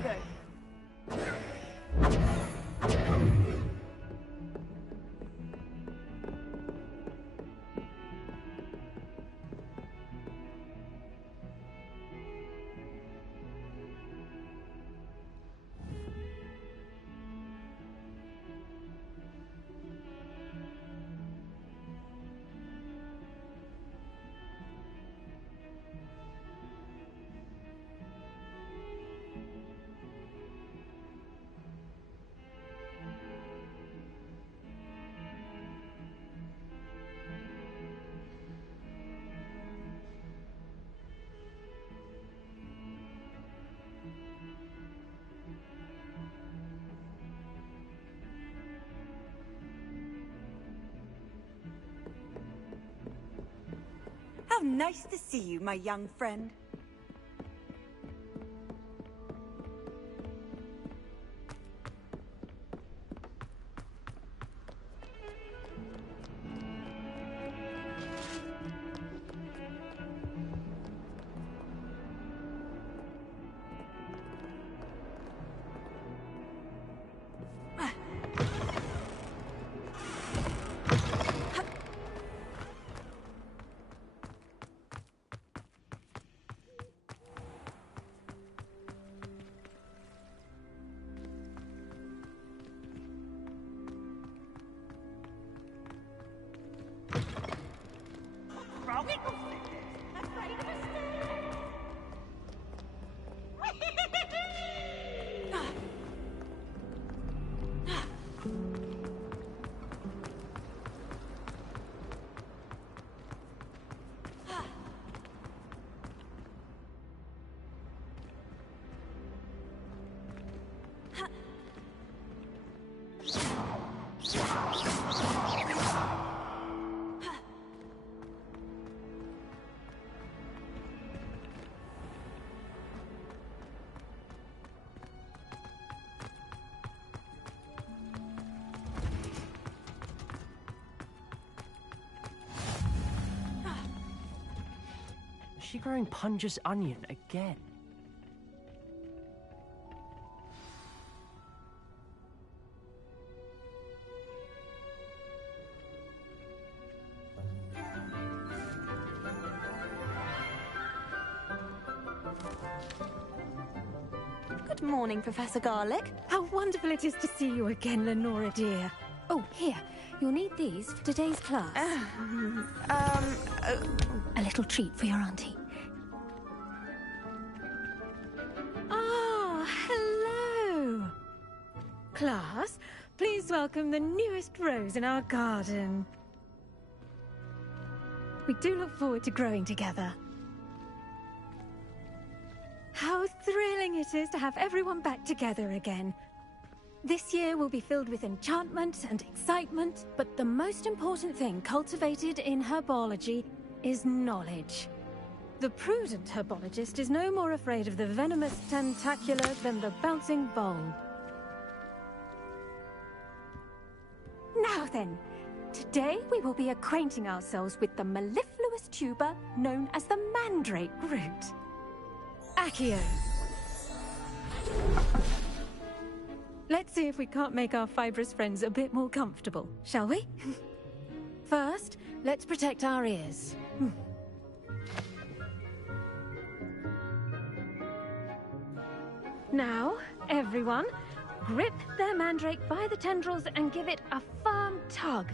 we go. How nice to see you, my young friend. Is she growing Punja's onion again? Good morning, Professor Garlic. How wonderful it is to see you again, Lenora dear. Oh, here. You'll need these for today's class. A little treat for your auntie. Ah, hello. Class, please welcome the newest rose in our garden. We do look forward to growing together. How thrilling it is to have everyone back together again. This year will be filled with enchantment and excitement, but the most important thing cultivated in herbology is knowledge. The prudent herbologist is no more afraid of the venomous tentacular than the bouncing bulb. Now then, today we will be acquainting ourselves with the mellifluous tuber known as the mandrake root. Accio. Let's see if we can't make our fibrous friends a bit more comfortable, shall we? First, let's protect our ears. Now, everyone, grip their mandrake by the tendrils and give it a firm tug.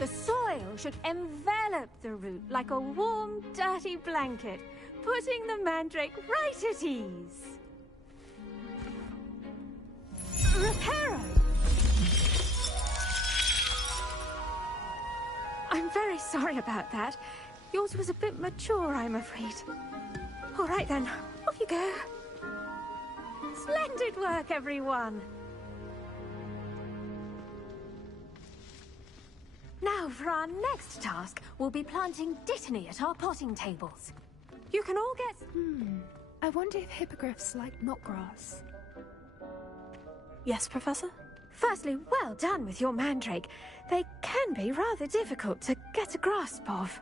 The soil should envelop the root like a warm, dirty blanket, putting the mandrake right at ease. Reparo! I'm very sorry about that. Yours was a bit mature, I'm afraid. All right then, off Off you go. Splendid work, everyone. Now, for our next task, we'll be planting dittany at our potting tables. You can all get... I wonder if hippogriffs like knotgrass. Yes, Professor? Firstly, well done with your mandrake. They can be rather difficult to get a grasp of.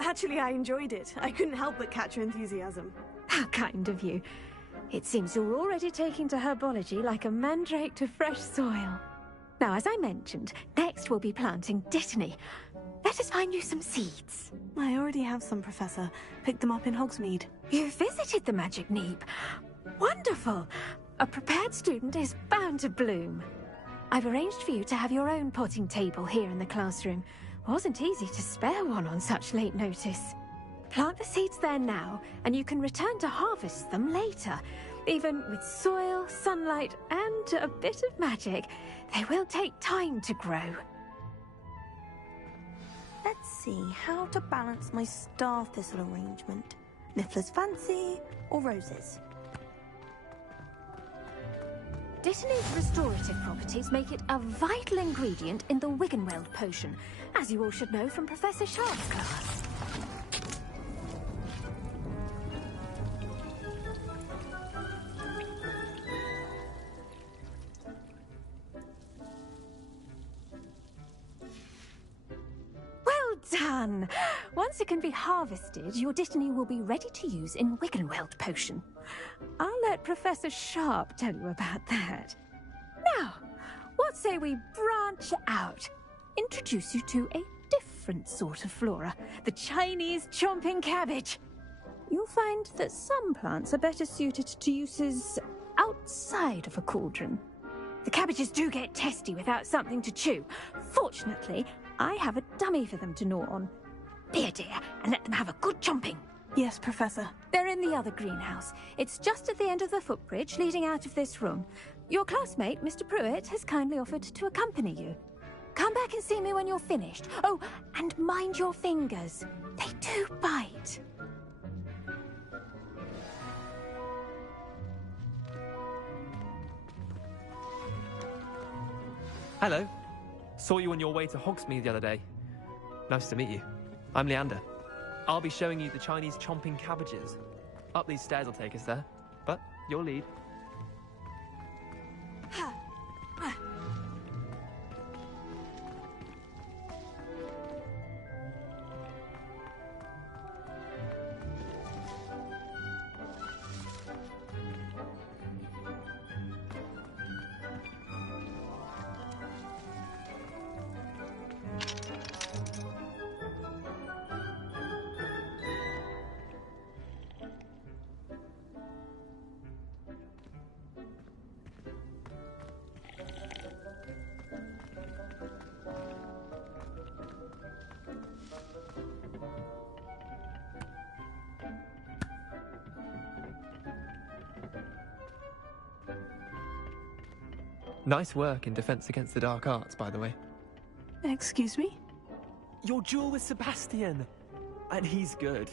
Actually, I enjoyed it. I couldn't help but catch your enthusiasm. How kind of you. It seems you're already taking to herbology like a mandrake to fresh soil. Now, as I mentioned, next we'll be planting dittany. Let us find you some seeds. I already have some, Professor. Picked them up in Hogsmeade. You visited the Magic Neep. Wonderful! A prepared student is bound to bloom. I've arranged for you to have your own potting table here in the classroom. Wasn't easy to spare one on such late notice. Plant the seeds there now, and you can return to harvest them later. Even with soil, sunlight, and a bit of magic, they will take time to grow. Let's see how to balance my star thistle arrangement. Niffler's fancy or roses? Dittany's restorative properties make it a vital ingredient in the Wiggenweld potion, as you all should know from Professor Sharp's class. Well done! Once it can be harvested, your dittany will be ready to use in Wiggenweld potion. I'll let Professor Sharp tell you about that. Now, what say we branch out? Introduce you to a different sort of flora, the Chinese chomping cabbage. You'll find that some plants are better suited to uses outside of a cauldron. The cabbages do get testy without something to chew. Fortunately, I have a dummy for them to gnaw on. Be a dear and let them have a good chomping. Yes, Professor. They're in the other greenhouse. It's just at the end of the footbridge leading out of this room. Your classmate, Mr. Pruitt, has kindly offered to accompany you. Come back and see me when you're finished. Oh, and mind your fingers. They do bite. Hello. Saw you on your way to Hogsmeade the other day. Nice to meet you. I'm Leander. I'll be showing you the Chinese chomping cabbages. Up these stairs will take us there, but your lead. Nice work in Defense Against the Dark Arts, by the way. Excuse me? Your duel with Sebastian! And he's good.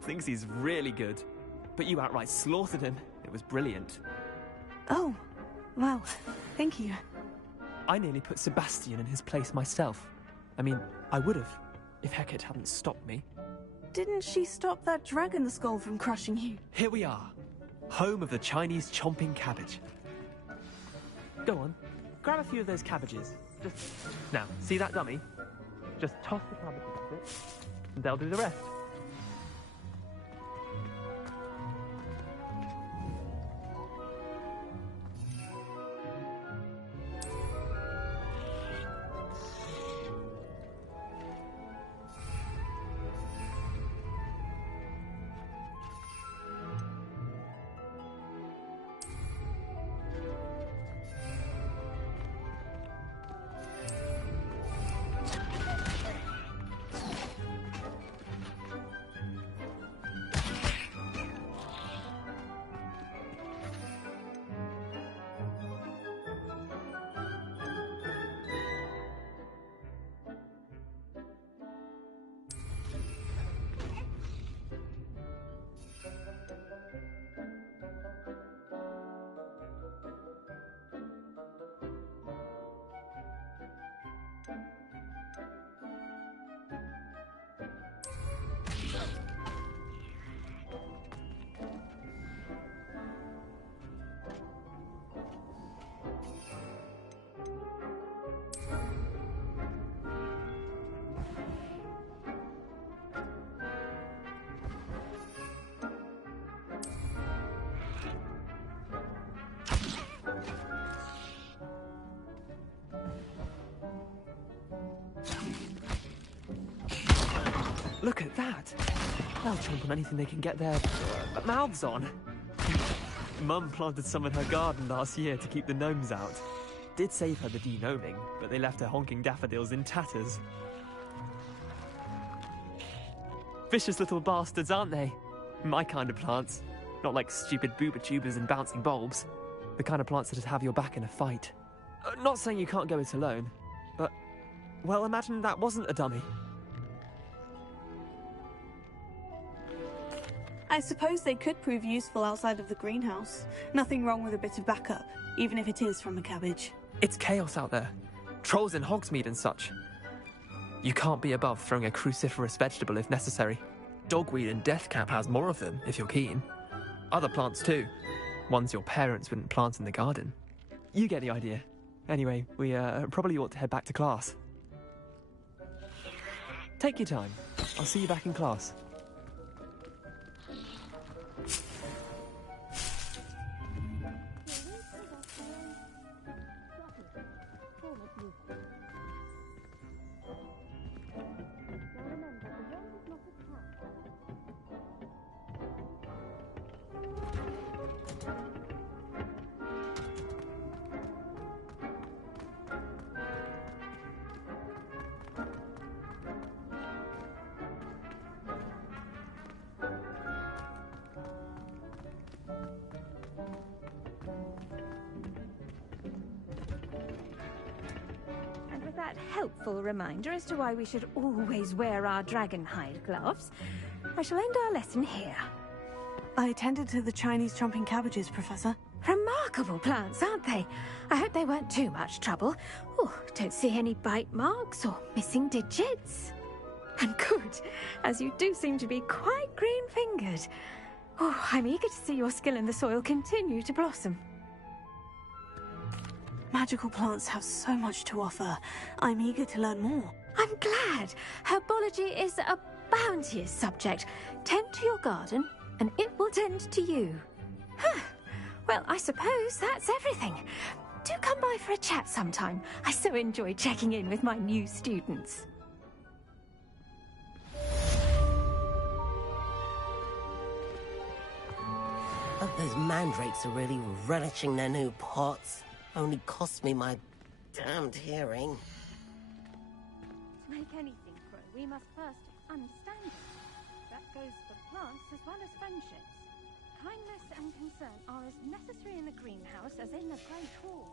Thinks he's really good. But you outright slaughtered him. It was brilliant. Oh, well, thank you. I nearly put Sebastian in his place myself. I mean, I would have, if Hecate hadn't stopped me. Didn't she stop that dragon skull from crushing you? Here we are. Home of the Chinese chomping cabbage. Go on, grab a few of those cabbages. Now, see that dummy? Just toss the cabbages at it, and they'll do the rest. Look at that. They'll chomp on anything they can get their mouths on. Mum planted some in her garden last year to keep the gnomes out. Did save her the de-gnoming, but they left her honking daffodils in tatters. Vicious little bastards, aren't they? My kind of plants. Not like stupid booba tubers and bouncing bulbs. The kind of plants that'd have your back in a fight. Not saying you can't go it alone, but, well, imagine that wasn't a dummy. I suppose they could prove useful outside of the greenhouse. Nothing wrong with a bit of backup, even if it is from a cabbage. It's chaos out there. Trolls in Hogsmeade and such. You can't be above throwing a cruciferous vegetable if necessary. Dogweed and deathcap has more of them, if you're keen. Other plants too. Ones your parents wouldn't plant in the garden. You get the idea. Anyway, we probably ought to head back to class. Take your time. I'll see you back in class. That helpful reminder as to why we should always wear our dragon hide gloves, I shall end our lesson here. I attended to the Chinese chomping cabbages, Professor. Remarkable plants, aren't they? I hope they weren't too much trouble. Oh, don't see any bite marks or missing digits. And good, as you do seem to be quite green-fingered. Oh, I'm eager to see your skill in the soil continue to blossom. Magical plants have so much to offer. I'm eager to learn more. I'm glad. Herbology is a bounteous subject. Tend to your garden, and it will tend to you. Huh. Well, I suppose that's everything. Do come by for a chat sometime. I so enjoy checking in with my new students. Hope those mandrakes are really relishing their new pots. Only cost me my damned hearing. To make anything grow, we must first understand it. That goes for plants as well as friendships. Kindness and concern are as necessary in the greenhouse as in the Great Hall.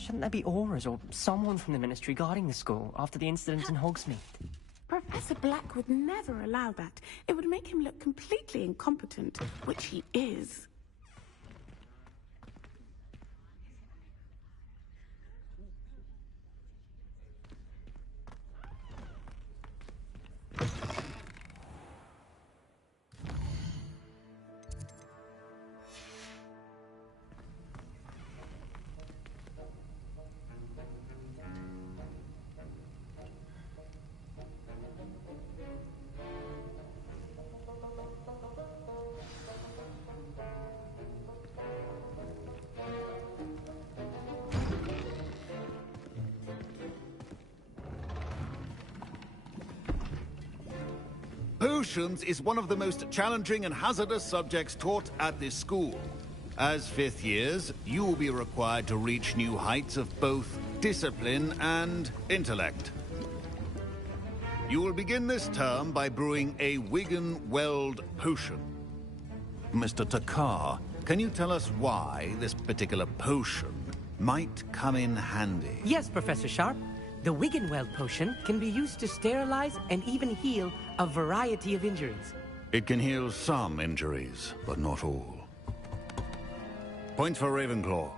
Shouldn't there be auras or someone from the Ministry guarding the school after the incident in Hogsmeade? Professor Black would never allow that. It would make him look completely incompetent, which he is. Potions is one of the most challenging and hazardous subjects taught at this school. As fifth years, you will be required to reach new heights of both discipline and intellect. You will begin this term by brewing a Wigan-Weld potion. Mr. Takar, can you tell us why this particular potion might come in handy? Yes, Professor Sharp. The Wigan-Weld potion can be used to sterilize and even heal a variety of injuries. It can heal some injuries, but not all. Point for Ravenclaw.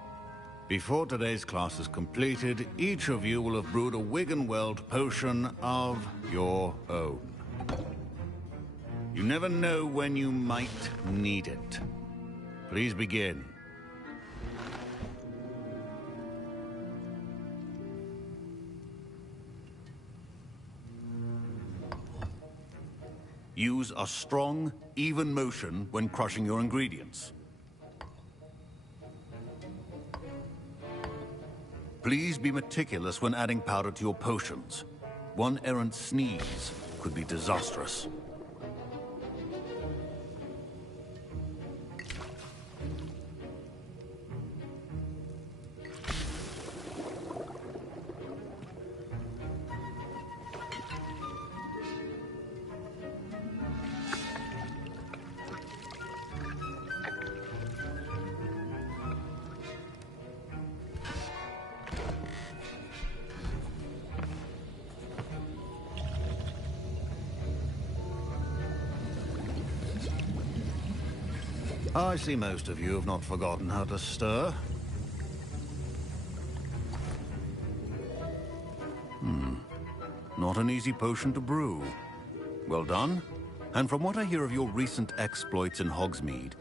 Before today's class is completed, each of you will have brewed a Wigan-Weld potion of your own. You never know when you might need it. Please begin. Use a strong, even motion when crushing your ingredients. Please be meticulous when adding powder to your potions. One errant sneeze could be disastrous. I see most of you have not forgotten how to stir. Not an easy potion to brew. Well done. And from what I hear of your recent exploits in Hogsmeade,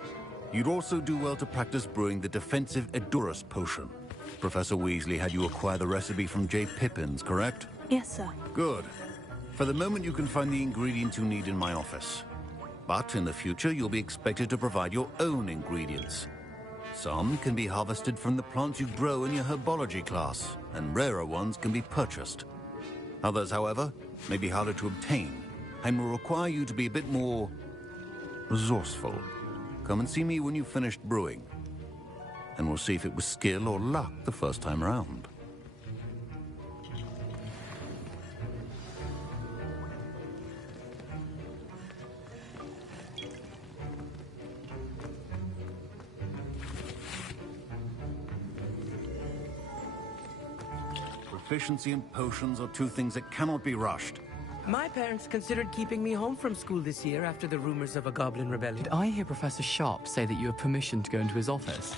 you'd also do well to practice brewing the defensive Edurus potion. Professor Weasley had you acquire the recipe from J. Pippin's, correct? Yes, sir. Good. For the moment, you can find the ingredients you need in my office. But in the future, you'll be expected to provide your own ingredients. Some can be harvested from the plants you grow in your herbology class, and rarer ones can be purchased. Others, however, may be harder to obtain, and will require you to be a bit more resourceful. Come and see me when you've finished brewing, and we'll see if it was skill or luck the first time round. Proficiency and potions are two things that cannot be rushed. My parents considered keeping me home from school this year after the rumors of a goblin rebellion. Did I hear Professor Sharp say that you have permission to go into his office?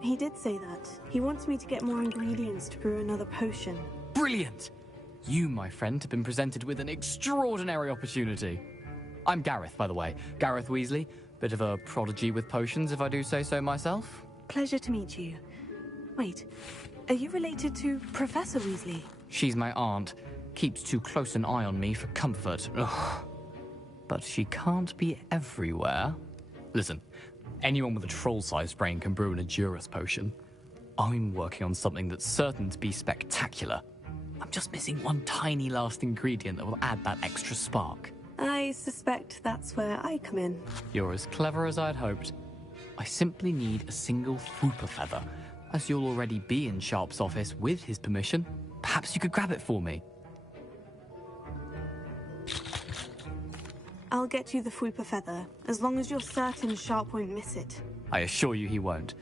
He did say that. He wants me to get more ingredients to brew another potion. Brilliant! You, my friend, have been presented with an extraordinary opportunity. I'm Gareth, by the way. Gareth Weasley. Bit of a prodigy with potions, if I do say so myself. Pleasure to meet you. Wait, are you related to Professor Weasley? She's my aunt. Keeps too close an eye on me for comfort. Ugh. but she can't be everywhere. Listen, anyone with a troll-sized brain can brew an Edurus potion. I'm working on something that's certain to be spectacular. I'm just missing one tiny last ingredient that will add that extra spark. I suspect that's where I come in. You're as clever as I'd hoped. I simply need a single Fwooper feather. As you'll already be in Sharp's office with his permission, perhaps you could grab it for me. I'll get you the Fwooper feather, as long as you're certain Sharp won't miss it. I assure you he won't.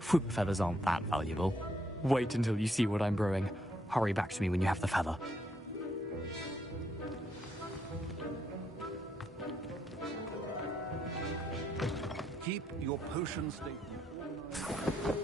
Fwooper feathers aren't that valuable. Wait until you see what I'm brewing. Hurry back to me when you have the feather. Keep your potion statement organized.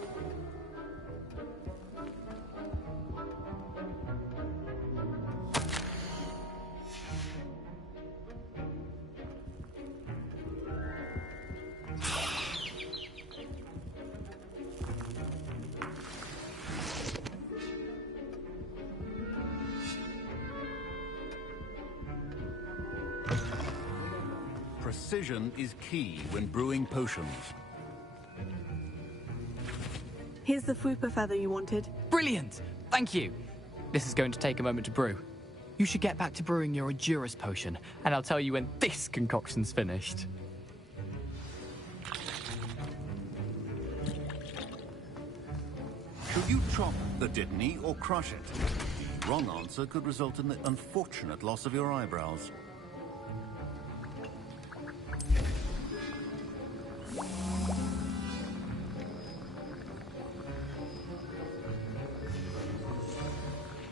Precision is key when brewing potions. Here's the Fwooper feather you wanted. Brilliant! Thank you! This is going to take a moment to brew. You should get back to brewing your Edurus potion, and I'll tell you when this concoction's finished. Should you chop the Didney or crush it? The wrong answer could result in the unfortunate loss of your eyebrows.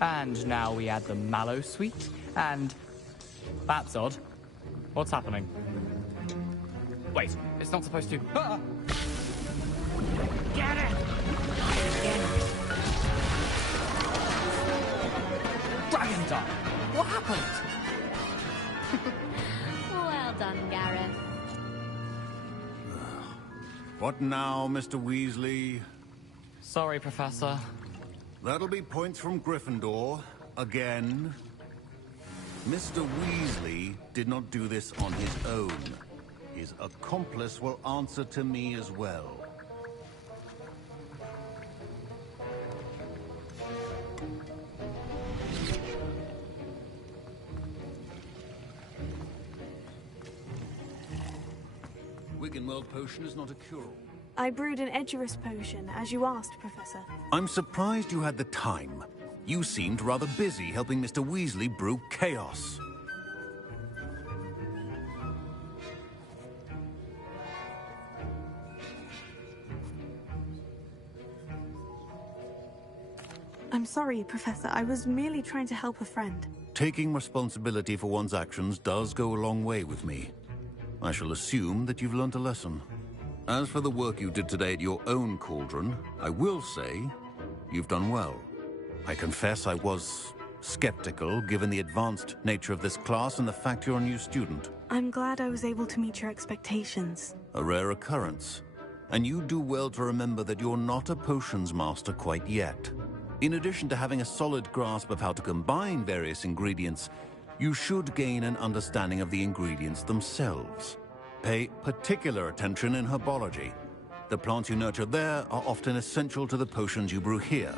And now we add the mallow sweet, and... That's odd. What's happening? Wait, it's not supposed to... Ah! Get it! Dragon Dart! What happened? Well done, Gareth. What now, Mr. Weasley? Sorry, Professor. That'll be points from Gryffindor, again. Mr. Weasley did not do this on his own. His accomplice will answer to me as well. Wiggenweld potion is not a cure-all. I brewed an Edurus potion, as you asked, Professor. I'm surprised you had the time. You seemed rather busy helping Mr. Weasley brew chaos. I'm sorry, Professor. I was merely trying to help a friend. Taking responsibility for one's actions does go a long way with me. I shall assume that you've learnt a lesson. As for the work you did today at your own cauldron, I will say you've done well. I confess I was skeptical, given the advanced nature of this class and the fact you're a new student. I'm glad I was able to meet your expectations. A rare occurrence. And you do well to remember that you're not a potions master quite yet. In addition to having a solid grasp of how to combine various ingredients, you should gain an understanding of the ingredients themselves. Pay particular attention in herbology. The plants you nurture there are often essential to the potions you brew here.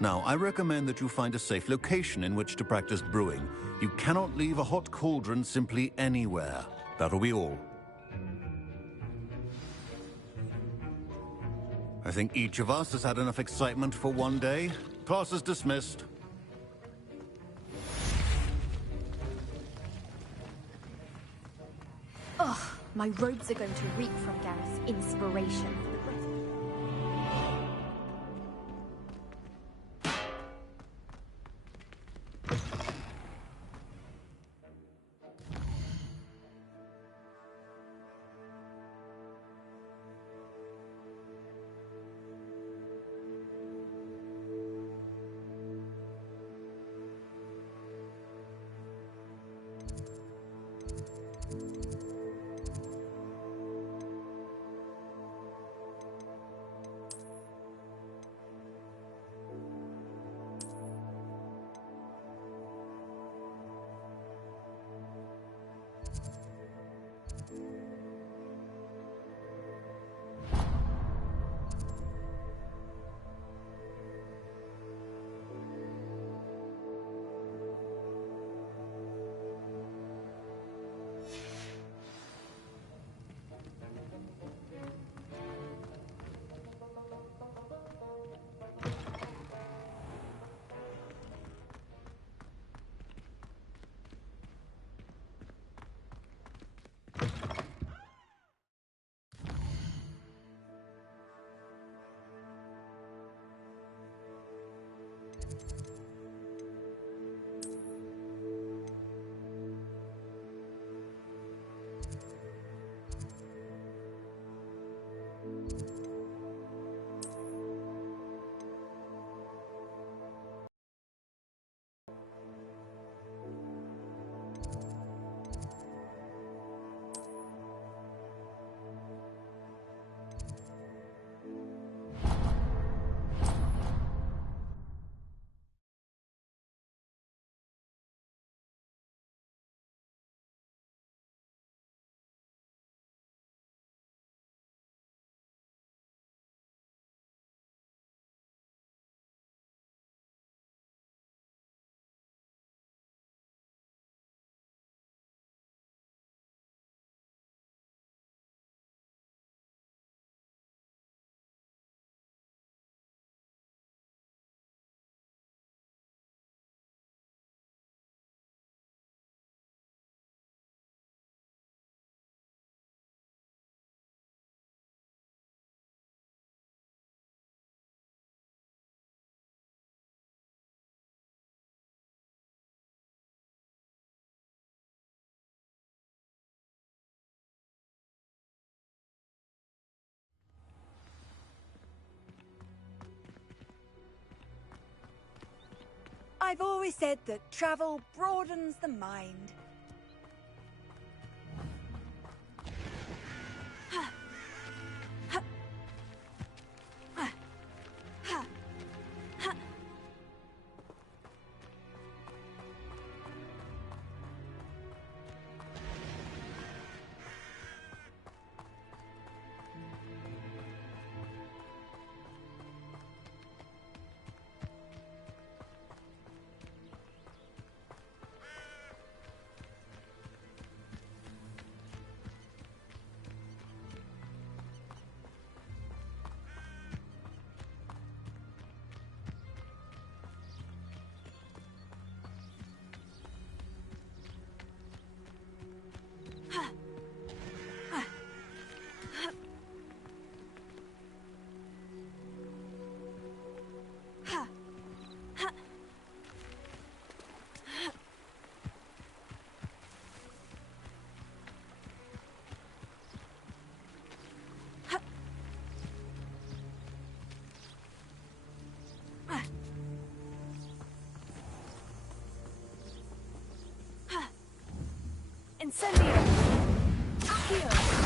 Now, I recommend that you find a safe location in which to practice brewing. You cannot leave a hot cauldron simply anywhere. That'll be all. I think each of us has had enough excitement for one day. Class is dismissed. Ugh, my robes are going to reek from Gareth's inspiration. I've always said that travel broadens the mind. Incendio! Accio!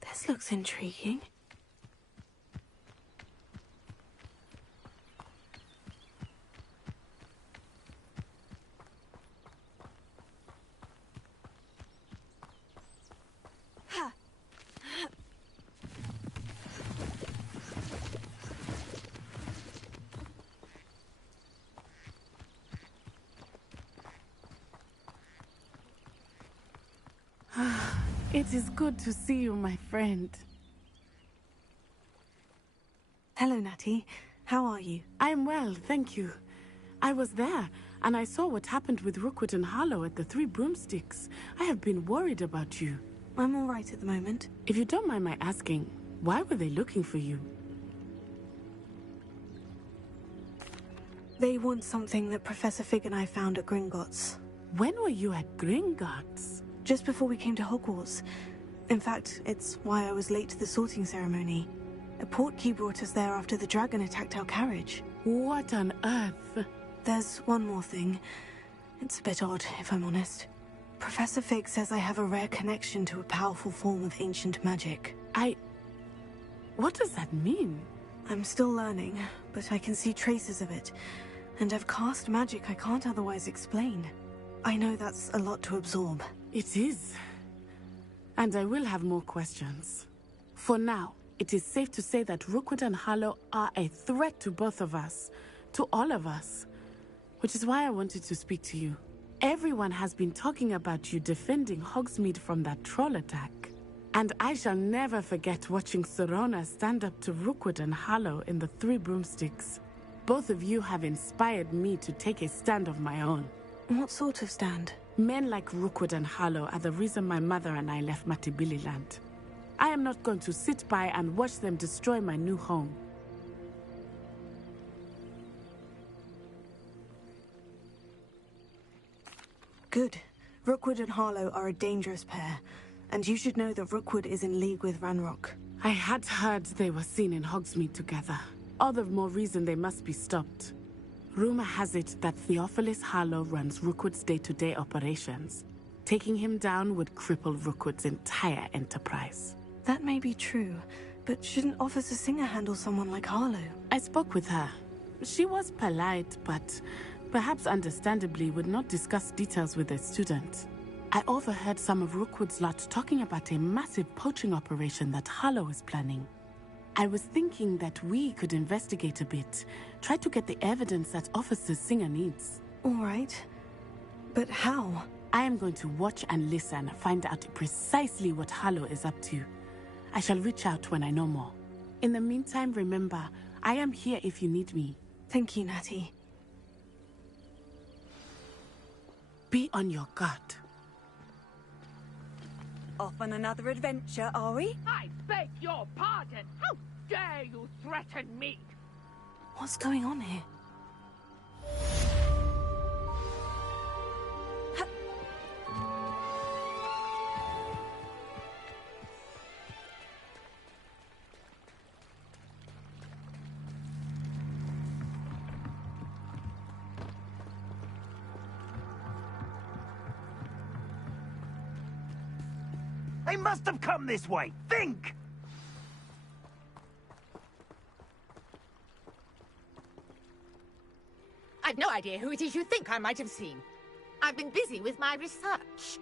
This looks intriguing. It is good to see you, my friend. Hello, Natty. How are you? I'm well, thank you. I was there, and I saw what happened with Rookwood and Harlow at the Three Broomsticks. I have been worried about you. I'm all right at the moment. If you don't mind my asking, why were they looking for you? They want something that Professor Fig and I found at Gringotts. When were you at Gringotts? Just before we came to Hogwarts. In fact, it's why I was late to the sorting ceremony. A portkey brought us there after the dragon attacked our carriage. What on earth? There's one more thing. It's a bit odd, if I'm honest. Professor Fig says I have a rare connection to a powerful form of ancient magic. What does that mean? I'm still learning, but I can see traces of it. And I've cast magic I can't otherwise explain. I know that's a lot to absorb. It is. And I will have more questions. For now, it is safe to say that Rookwood and Harlow are a threat to both of us. to all of us. Which is why I wanted to speak to you. Everyone has been talking about you defending Hogsmeade from that troll attack. And I shall never forget watching Serona stand up to Rookwood and Harlow in the Three Broomsticks. Both of you have inspired me to take a stand of my own. What sort of stand? Men like Rookwood and Harlow are the reason my mother and I left Matibili land. I am not going to sit by and watch them destroy my new home. Good. Rookwood and Harlow are a dangerous pair, and you should know that Rookwood is in league with Ranrock. I had heard they were seen in Hogsmeade together. All the more reason they must be stopped. Rumor has it that Theophilus Harlow runs Rookwood's day-to-day operations. Taking him down would cripple Rookwood's entire enterprise. That may be true, but shouldn't Officer Singer handle someone like Harlow? I spoke with her. She was polite, but perhaps understandably would not discuss details with a student. I overheard some of Rookwood's lot talking about a massive poaching operation that Harlow is planning. I was thinking that we could investigate a bit, try to get the evidence that Officer Singer needs. All right. But how? I am going to watch and listen, find out precisely what Harlow is up to. I shall reach out when I know more. In the meantime, remember, I am here if you need me. Thank you, Natty. Be on your guard. Off on another adventure, are we? I beg your pardon. How dare you threaten me? What's going on here? They must have come this way. Think! I've no idea who it is you think I might have seen. I've been busy with my research.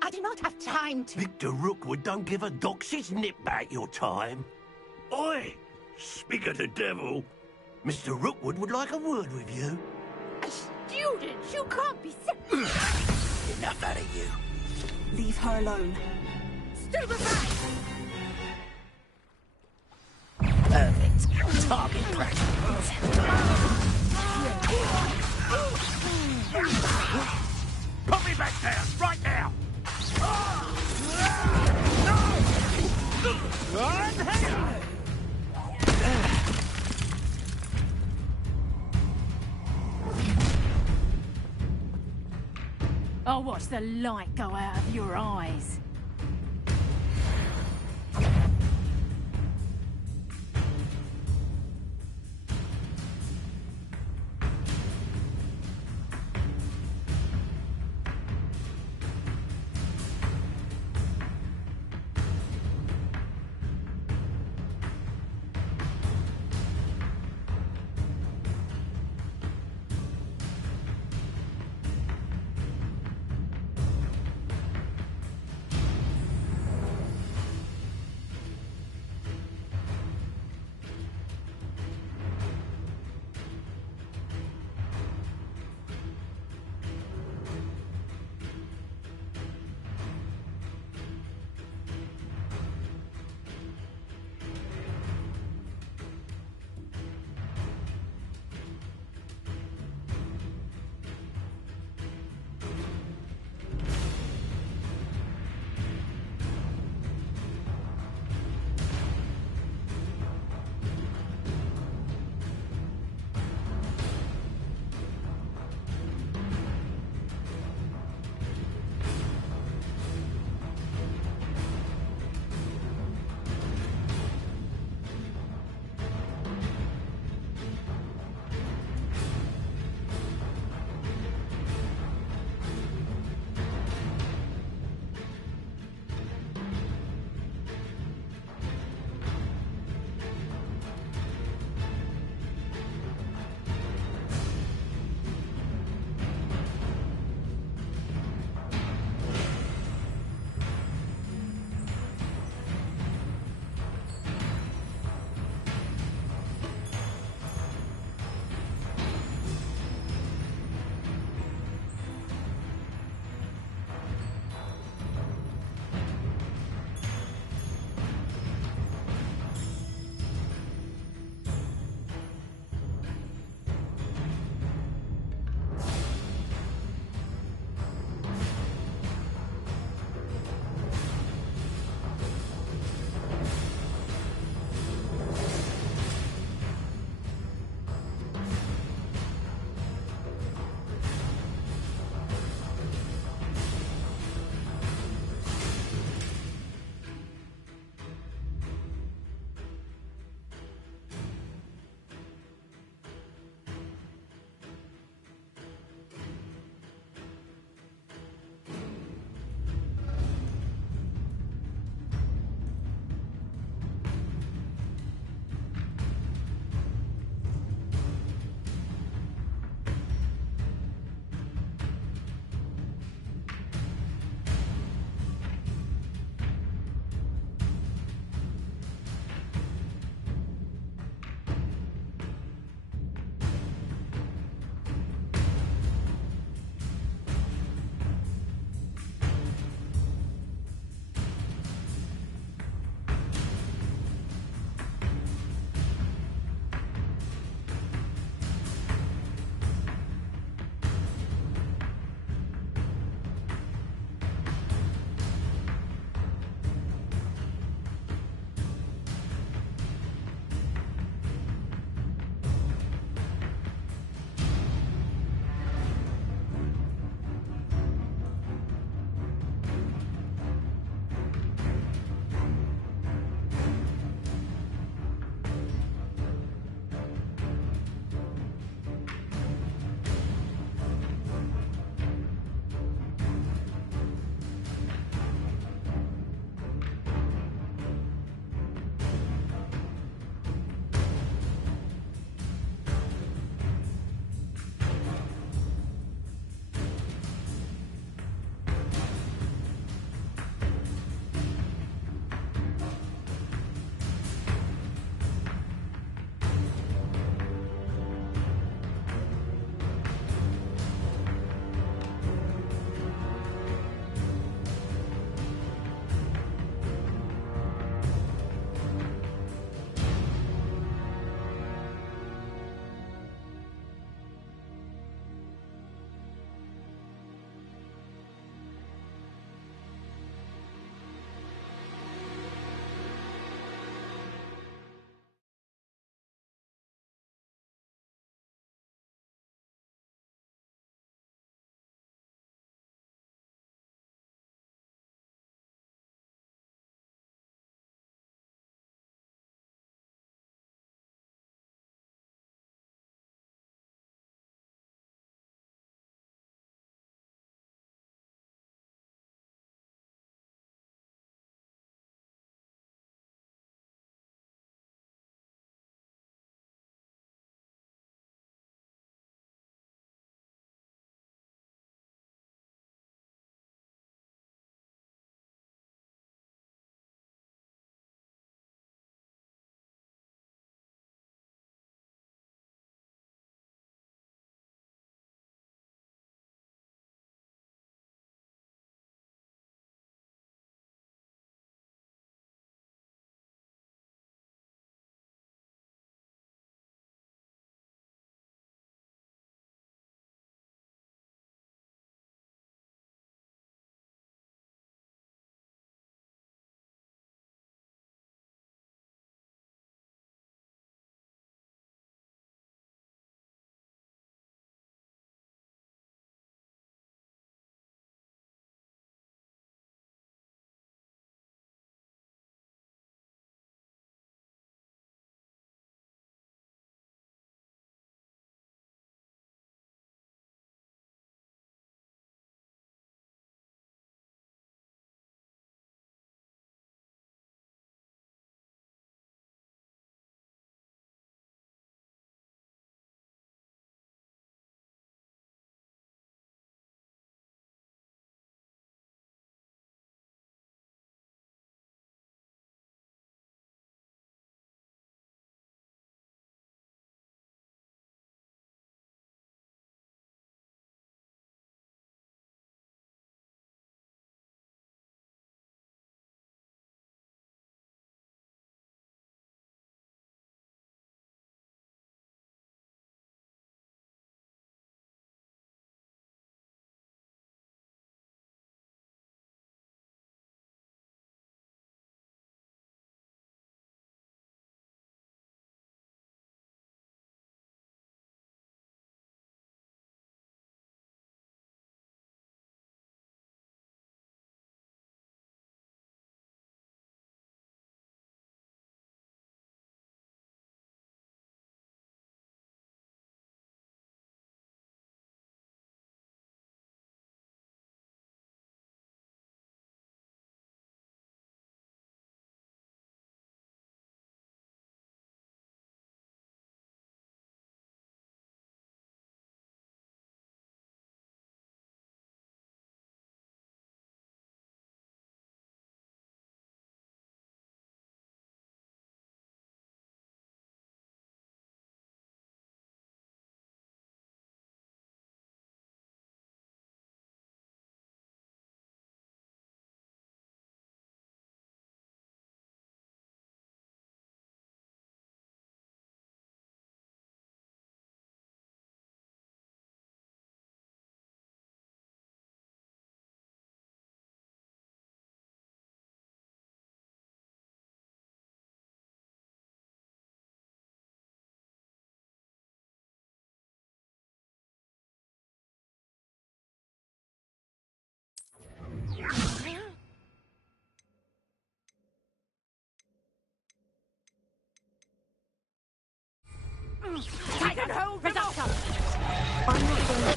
I do not have time to... Victor Rookwood don't give a doxy's nip back your time. Oi! Speak of the devil. Mr. Rookwood would like a word with you. A student? You can't be... Enough out of you. Leave her alone. Perfect. Target practice. Put me back down, right now. I'll watch the light go out of your eyes.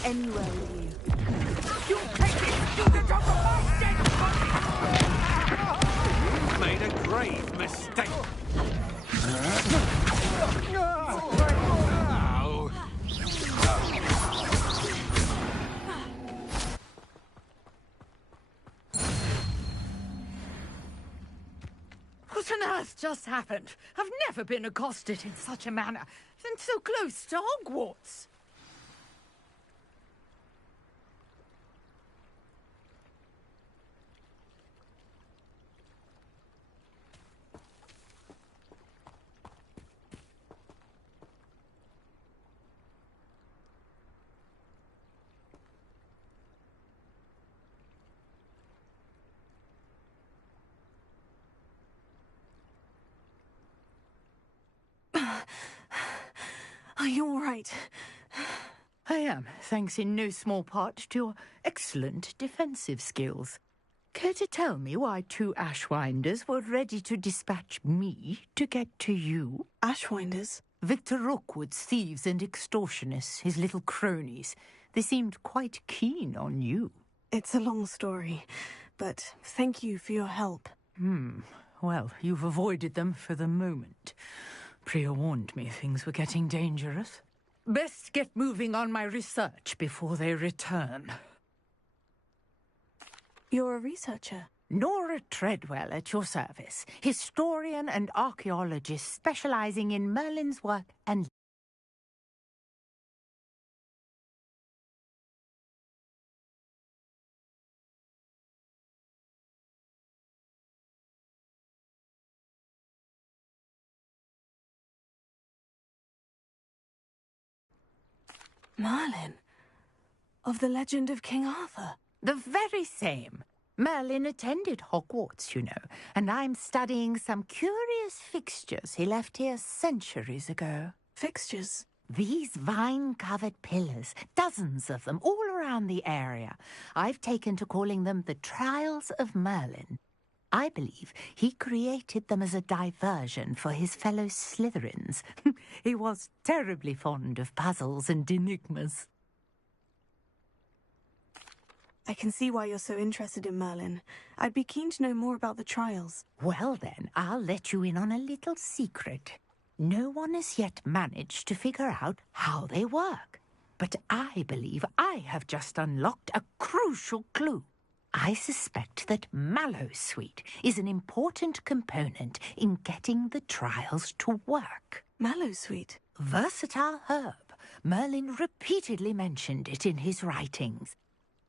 anywhere with you. You take it! You get off my dead body! Made a grave mistake. What on earth just happened? I've never been accosted in such a manner, and so close to Hogwarts. Are you all right? I am, thanks in no small part to your excellent defensive skills. Care to tell me why 2 Ashwinders were ready to dispatch me to get to you? Ashwinders? Victor Rookwood's thieves and extortionists, his little cronies. They seemed quite keen on you. It's a long story, but thank you for your help. Well, you've avoided them for the moment. Priya warned me things were getting dangerous. Best get moving on my research before they return. You're a researcher? Nora Treadwell at your service, historian and archaeologist specializing in Merlin's work and... Merlin? Of the legend of King Arthur? The very same. Merlin attended Hogwarts, you know, and I'm studying some curious fixtures he left here centuries ago. Fixtures? These vine-covered pillars, dozens of them, all around the area. I've taken to calling them the Trials of Merlin. I believe he created them as a diversion for his fellow Slytherins. He was terribly fond of puzzles and enigmas. I can see why you're so interested in Merlin. I'd be keen to know more about the trials. Well then, I'll let you in on a little secret. No one has yet managed to figure out how they work. But I believe I have just unlocked a crucial clue. I suspect that Mallowsweet is an important component in getting the trials to work. Mallowsweet? Versatile herb. Merlin repeatedly mentioned it in his writings.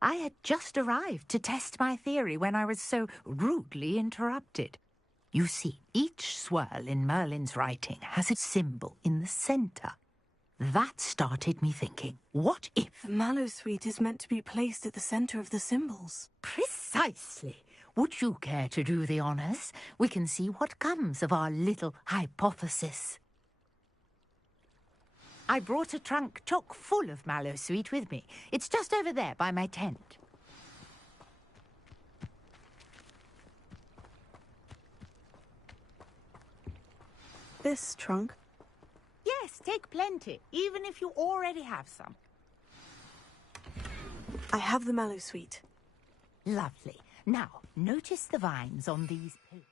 I had just arrived to test my theory when I was so rudely interrupted. You see, each swirl in Merlin's writing has a symbol in the centre. That started me thinking, what if... Mallowsweet is meant to be placed at the centre of the symbols. Precisely. Would you care to do the honours? We can see what comes of our little hypothesis. I brought a trunk chock full of Mallowsweet with me. It's just over there by my tent. This trunk? Yes, take plenty, even if you already have some. I have the Mallowsweet. Lovely. Now, notice the vines on these pillars,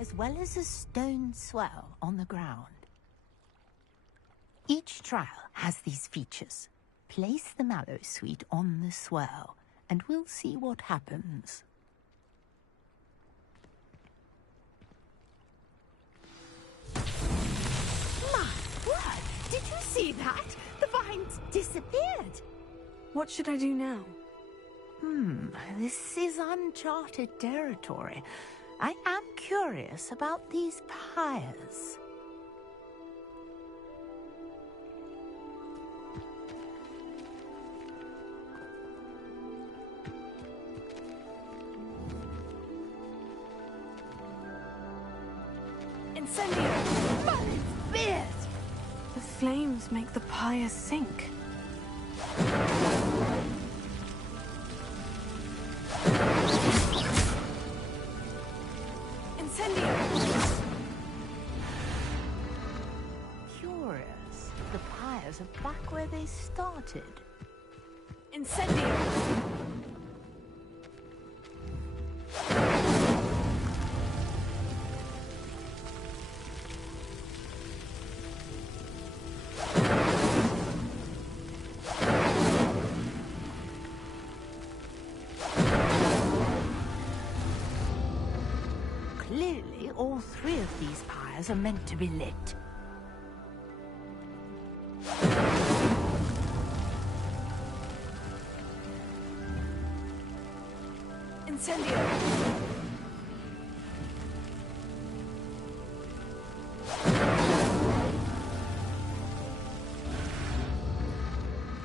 as well as a stone swell on the ground. Each trial has these features. Place the Mallowsweet on the swell, and we'll see what happens. My word! Did you see that? The vines disappeared. What should I do now? This is uncharted territory. I am curious about these pyres. Incendio! Merlin's beard! The flames make the pyre sink. Incendio! Curious. The pyres pyres are back where they started. Incendio! Clearly, all three of these pyres are meant to be lit. Incendio!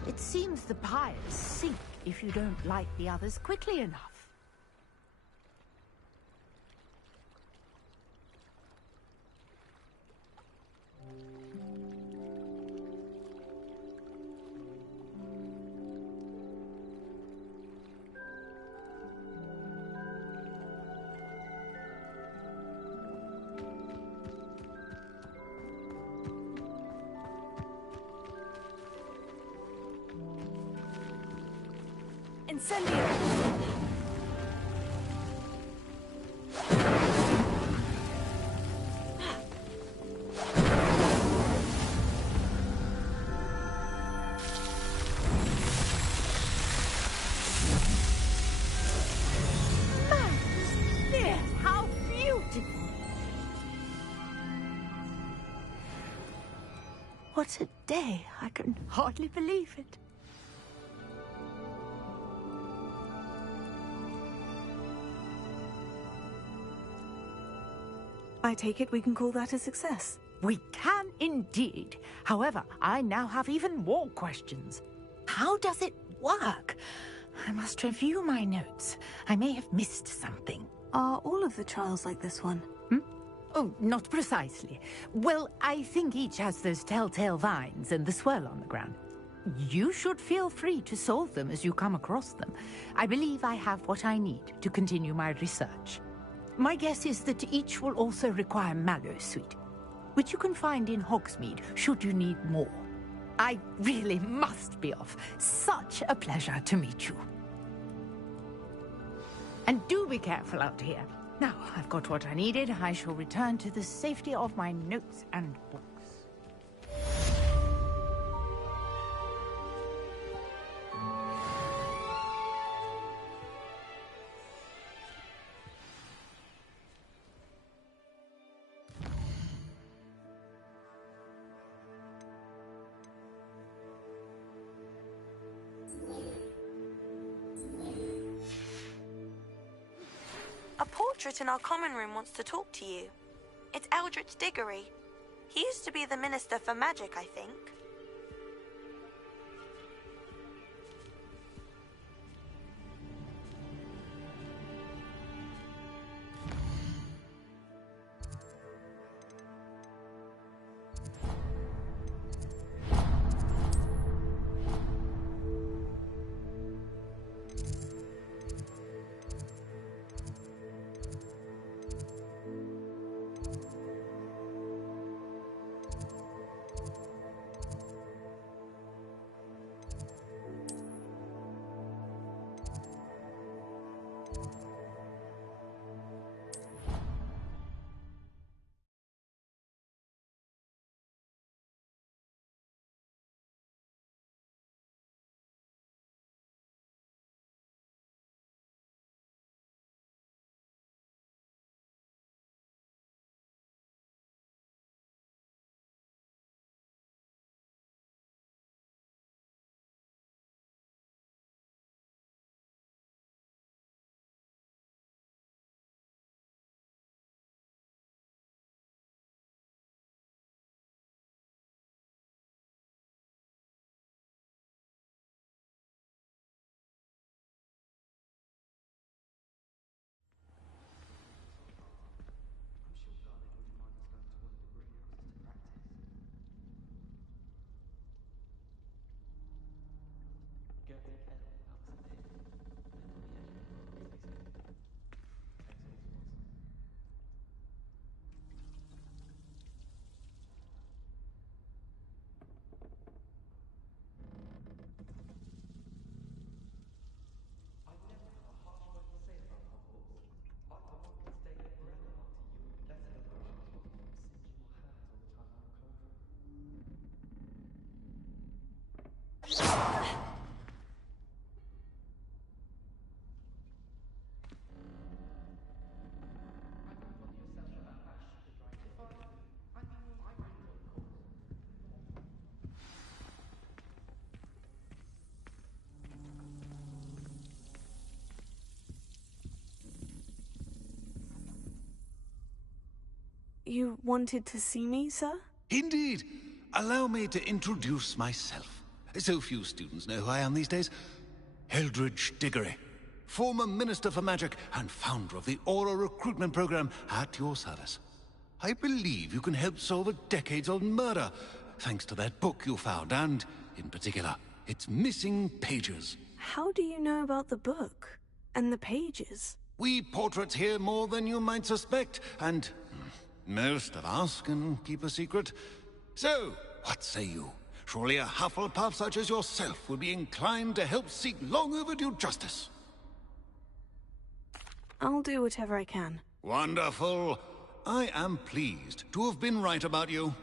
It seems the pyres sink if you don't light the others quickly enough. Incendio! Yes, how beautiful! What a day! I can hardly believe it. I take it we can call that a success. We can indeed. However, I now have even more questions. How does it work? I must review my notes. I may have missed something. Are all of the trials like this one? Oh, not precisely. Well, I think each has those telltale vines and the swirl on the ground. You should feel free to solve them as you come across them. I believe I have what I need to continue my research. My guess is that each will also require Mallowsweet, which you can find in Hogsmeade should you need more. I really must be off. Such a pleasure to meet you. And do be careful out here. Now, I've got what I needed. I shall return to the safety of my notes and books. A portrait in our common room wants to talk to you. It's Eldritch Diggory. He used to be the Minister for Magic, I think. You wanted to see me, sir? Indeed. Allow me to introduce myself. So few students know who I am these days. Eldridge Diggory, former Minister for Magic and founder of the Aura Recruitment Program, at your service. I believe you can help solve a decades-old murder, thanks to that book you found, and, in particular, its missing pages. How do you know about the book? And the pages? We portraits hear more than you might suspect, and most of us can keep a secret. So, what say you? Surely a Hufflepuff such as yourself would be inclined to help seek long-overdue justice. I'll do whatever I can. Wonderful. I am pleased to have been right about you.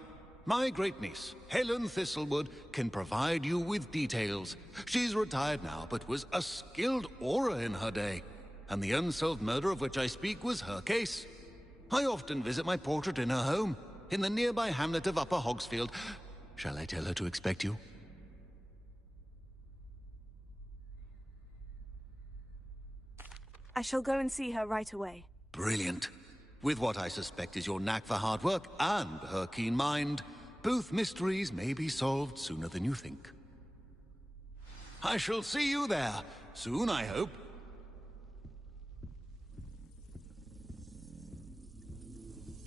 My great-niece, Helen Thistlewood, can provide you with details. She's retired now, but was a skilled aura in her day. And the unsolved murder of which I speak was her case. I often visit my portrait in her home, in the nearby hamlet of Upper Hogsfield. Shall I tell her to expect you? I shall go and see her right away. Brilliant. With what I suspect is your knack for hard work and her keen mind, both mysteries may be solved sooner than you think. I shall see you there, soon I hope.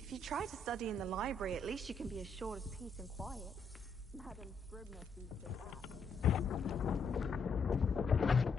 If you try to study in the library, at least you can be assured of peace and quiet. Madam Scribner sees to that.